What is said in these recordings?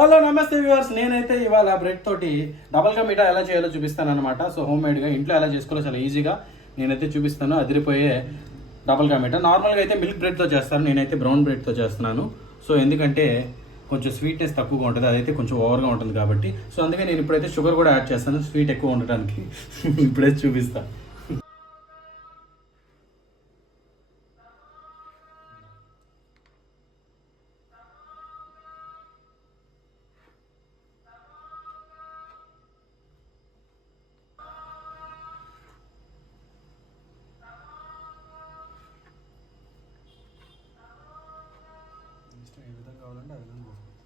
Hello నమస్తే viewers, నేనైతే ఇవాళ బ్రెడ్ తోటి డబల్ కా మీఠా ఎలా చేయాలో చూపిస్తాను అనమాట. సో హోమ్ మేడ్గా ఇంట్లో ఎలా చేసుకోవాలో చాలా ఈజీగా నేనైతే చూపిస్తాను. అదిరిపోయే డబల్ కా మీఠా. నార్మల్గా అయితే మిల్క్ బ్రెడ్తో చేస్తాను, నేనైతే బ్రౌన్ బ్రెడ్తో చేస్తున్నాను. సో ఎందుకంటే కొంచెం స్వీట్నెస్ తక్కువగా ఉంటుంది, అదైతే కొంచెం ఓవర్గా ఉంటుంది కాబట్టి. సో అందుకే నేను ఇప్పుడైతే షుగర్ కూడా యాడ్ చేస్తాను, స్వీట్ ఎక్కువ ఉండడానికి. ఇప్పుడైతే చూపిస్తాను. ఏ విధంగా కావాలంటే ఆ విధంగా పోసుకోవచ్చు.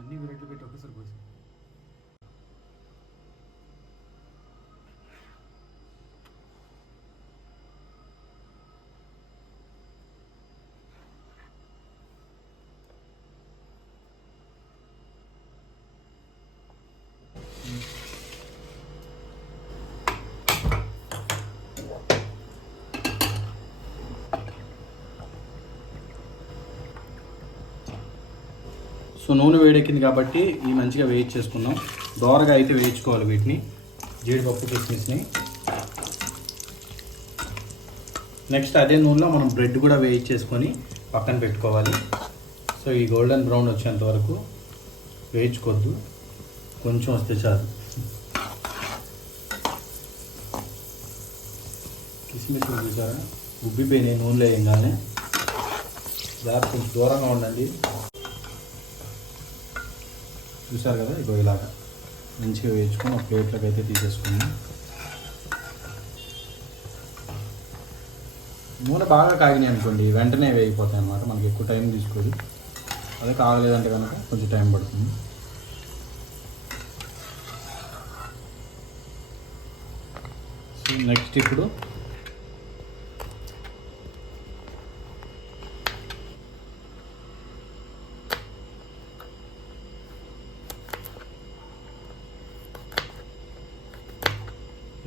అన్ని వెరైటీ పెట్టి ఒకేసారి పోసి సో నూనె వేడెక్కింది కాబట్టి ఈ మంచిగా వేయించేసుకుందాం. దోరగా అయితే వేయించుకోవాలి వీటిని, జీడిపప్పు కిస్మిస్ని. నెక్స్ట్ అదే నూనెలో మనం బ్రెడ్ కూడా వేయించేసుకొని పక్కన పెట్టుకోవాలి. సో ఈ గోల్డెన్ బ్రౌన్ వచ్చేంత వరకు వేయించుకోవద్దు, కొంచెం వస్తే చాలు. కిస్మిస్ చూసారా ఉబ్బిపోయినాయి నూనెలో వేయంగానే. దాని కొంచెం దూరంగా ఉండండి. చూసారు కదా, ఇగో ఇలాగా మంచిగా వేయించుకొని ఒక ప్లేట్లోకి అయితే తీసేసుకున్నాం. నూనె బాగా కాగినాయి అనుకోండి, వెంటనే వేగిపోతాయి అన్నమాట, మనకి ఎక్కువ టైం తీసుకోదు. అదే కాగలేదంటే కనుక కొంచెం టైం పడుతుంది. సో నెక్స్ట్ ఇప్పుడు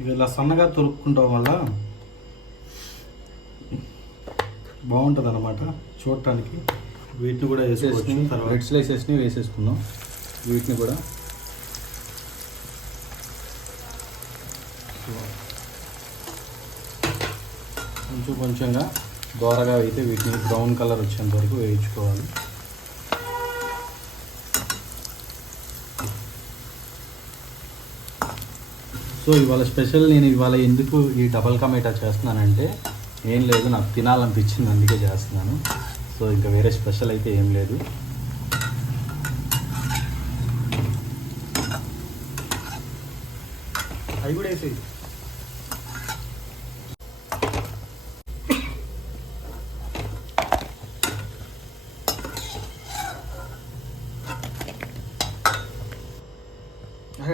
ఇవి ఇలా సన్నగా తొలుక్కుంటాం వల్ల బాగుంటుంది అన్నమాట చూడటానికి. వీటిని కూడా వేసేసుకుని రెడ్ స్లైసెస్ని వేసేసుకుందాం. వీటిని కూడా కొంచెం కొంచెంగా దోరగా అయితే వీటిని బ్రౌన్ కలర్ వచ్చేంత వరకు వేయించుకోవాలి. సో ఇవాళ స్పెషల్, నేను ఇవాళ ఎందుకు ఈ డబల్ కా మీఠా చేస్తున్నానంటే ఏం లేదు, నాకు తినాలనిపించింది అందుకే చేస్తున్నాను. సో ఇంకా వేరే స్పెషల్ అయితే ఏం లేదు. అవి కూడా వేసేయి.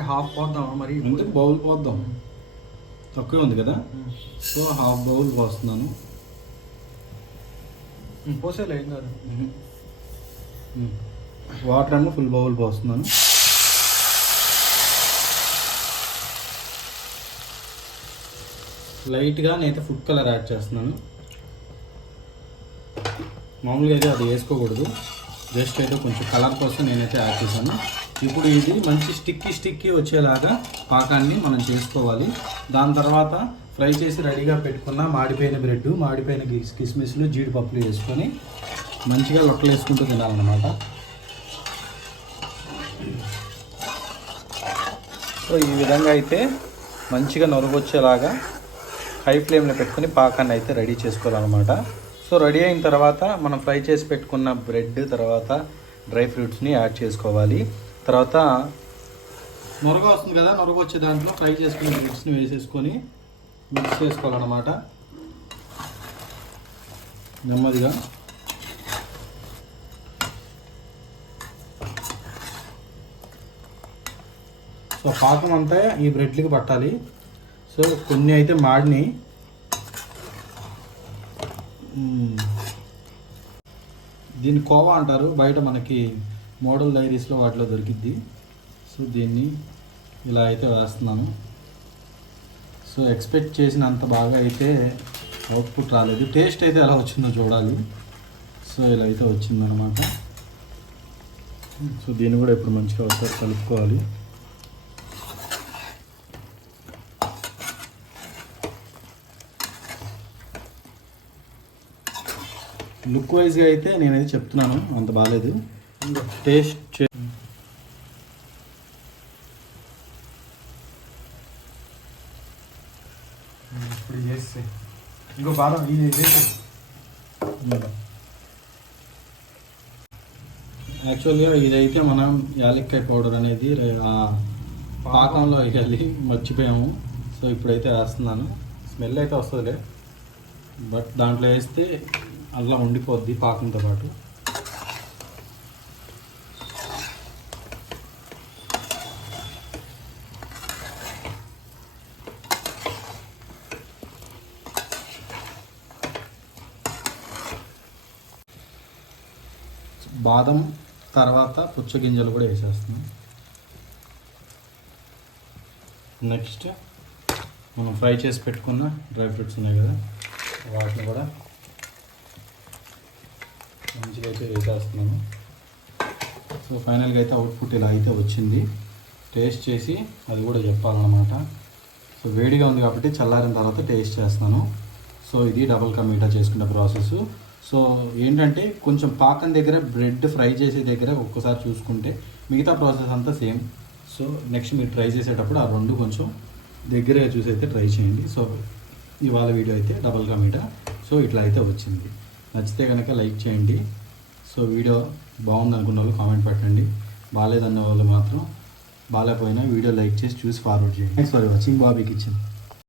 హాఫ్ పోద్దాం, మరి ఎందుకు బౌల్ పోద్దాం, తక్కువే ఉంది కదా. సో హాఫ్ బౌల్ పోస్తున్నాను. పోసేలే ఏం కాదు. వాటర్ ఏమో ఫుల్ బౌల్ పోస్తున్నాను. లైట్గా నేనైతే ఫుడ్ కలర్ యాడ్ చేస్తున్నాను. మామూలుగా అయితే అది వేసుకోకూడదు, జస్ట్ అయితే కొంచెం కలర్ కోసం నేనైతే యాడ్ చేశాను. ఇప్పుడు ఇది మంచి స్టిక్కీ వచ్చేలాగా పాకాన్ని మనం చేసుకోవాలి. దాని తర్వాత ఫ్రై చేసి రెడీగా పెట్టుకున్న మాడిపోయిన బ్రెడ్, మాడిపోయిన కిస్మిస్లు, జీడిపప్పులు వేసుకొని మంచిగా లొట్టలు వేసుకుంటూ తినాలన్నమాట. సో ఈ విధంగా అయితే మంచిగా నొరగొచ్చేలాగా హై ఫ్లేమ్లో పెట్టుకొని పాకాన్ని అయితే రెడీ చేసుకోవాలన్నమాట. సో రెడీ అయిన తర్వాత మనం ఫ్రై చేసి పెట్టుకున్న బ్రెడ్, తర్వాత డ్రై ఫ్రూట్స్ని యాడ్ చేసుకోవాలి. తర్వాత నొరగ వస్తుంది కదా, నొరగ వచ్చే దాంట్లో ఫ్రై చేసుకునే బ్రెడ్స్ని వేసేసుకొని మిక్స్ చేసుకోవాలన్నమాట నెమ్మదిగా. సో పాకం అంతా ఈ బ్రెడ్లకి పట్టాలి. సో కొన్ని అయితే మాడిని, దీన్ని కోవా అంటారు, బయట మనకి మోడల్ డైరీస్లో వాటిలో దొరికిద్ది. సో దీన్ని ఇలా అయితే వేస్తున్నాను. సో ఎక్స్పెక్ట్ చేసినంత బాగా అయితే అవుట్పుట్ రాలేదు. టేస్ట్ అయితే ఎలా వచ్చిందో చూడాలి. సో ఇలా అయితే వచ్చిందనమాట. సో దీన్ని కూడా ఇప్పుడు మంచిగా ఒకసారి కలుపుకోవాలి. లుక్ వైజ్గా అయితే నేనైతే చెప్తున్నాను అంత బాగాలేదు. టేస్ట్ ఇప్పుడు చేస్తే ఇంకో బాదం ఇది చేసి యాక్చువల్గా ఇదైతే మనం యాలక్కాయ పౌడర్ అనేది ఆ పాకంలో వేయాలి, మర్చిపోయాము. సో ఇప్పుడైతే వేస్తున్నాను. స్మెల్ అయితే వస్తుందిలే, బట్ దాంట్లో వేస్తే అలా ఉండిపోద్ది పాకంతో పాటు. బాదం తర్వాత పుచ్చగింజలు కూడా వేసేస్తున్నాం. నెక్స్ట్ మనం ఫ్రై చేసి పెట్టుకున్న డ్రై ఫ్రూట్స్ ఉన్నాయి కదా, వాటిని కూడా మంచిగా అయితే వేసేస్తున్నాను. సో ఫైనల్గా అయితే అవుట్పుట్ ఇలా అయితే వచ్చింది. టేస్ట్ చేసి అది కూడా చెప్పాలన్నమాట. సో వేడిగా ఉంది కాబట్టి చల్లారిన తర్వాత టేస్ట్ చేస్తున్నాను. సో ఇది డబుల్ కా మీఠా చేసుకునే ప్రాసెస్. సో ఏంటంటే కొంచెం పాకం దగ్గర బ్రెడ్ ఫ్రై చేసే దగ్గర ఒక్కసారి చూసుకుంటే మిగతా ప్రాసెస్ అంతా సేమ్. సో నెక్స్ట్ మీరు ట్రై చేసేటప్పుడు ఆ రెండు కొంచెం దగ్గరగా చూసి అయితే ట్రై చేయండి. సో ఇవాళ వీడియో అయితే డబుల్ కా మీఠా సో ఇట్లా అయితే వచ్చింది. నచ్చితే కనుక లైక్ చేయండి. సో వీడియో బాగుంది అనుకున్న వాళ్ళు కామెంట్ పెట్టండి, బాగాలేదన్న వాళ్ళు మాత్రం బాగాలేకపోయినా వీడియో లైక్ చేసి చూసి ఫార్వర్డ్ చేయండి. Thanks for watching Bobby kitchen.